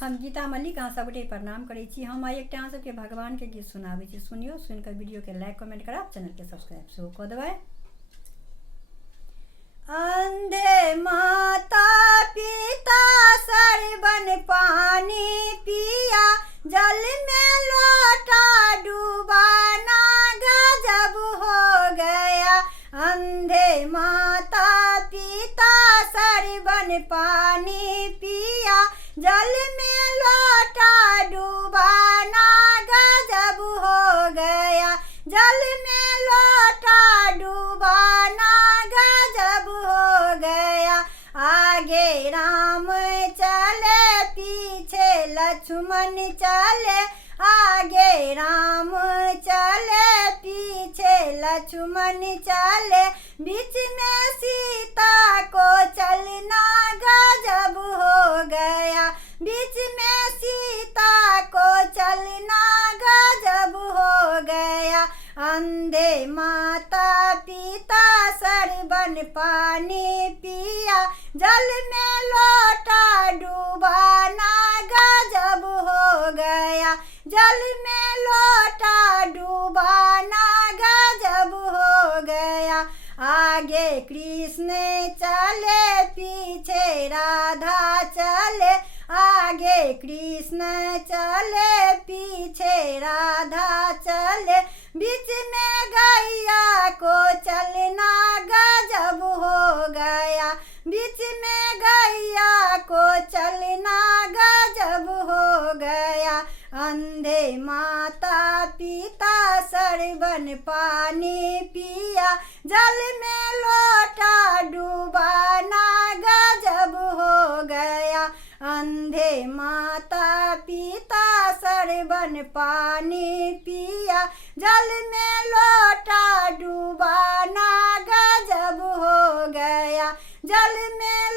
हम गीता मल्लिक अहाँ सबके प्रणाम करै छी। हम आइ एकटा अहाँ सबके भगवान के गीत सुनाबै छी, सुनियो। सुनिकर वीडियो के लाइक कमेंट करब, चैनल के सब्सक्राइब सेहो कऽ देबै। अंधे माता पिता सरवन पानी पिया, जल में लोटा डूबाना गजब हो गया। अंधे माता पिता सरवन पानी पिया, जल में लोटा डूबाना गजब हो गया। जल में लोटा डूबाना गजब हो गया। आगे राम चले पीछे लक्ष्मण चले, आगे राम चले पीछे लक्ष्मण चले, बीच में सीता को चलना गजब हो गया। बीच में सीता को चलना गजब हो गया। अंधे माता पिता सरवन पानी पिया, जल में लोटा डूबाना गजब हो गया। जल में लोटा डूबाना गजब हो गया। आगे कृष्ण चले पीछे राधा चले, आगे कृष्ण चले पीछे राधा चले, बीच में गैया को चलना गजब हो गया। बीच में गैया को चलना गजब हो गया। अंधे माता पिता सरवन पानी पिया, जल में लोटा डूबाना गजब हो गया। अंधे माता पिता सरवन पानी पिया, जल में लोटा डूबाना गजब हो गया। जल में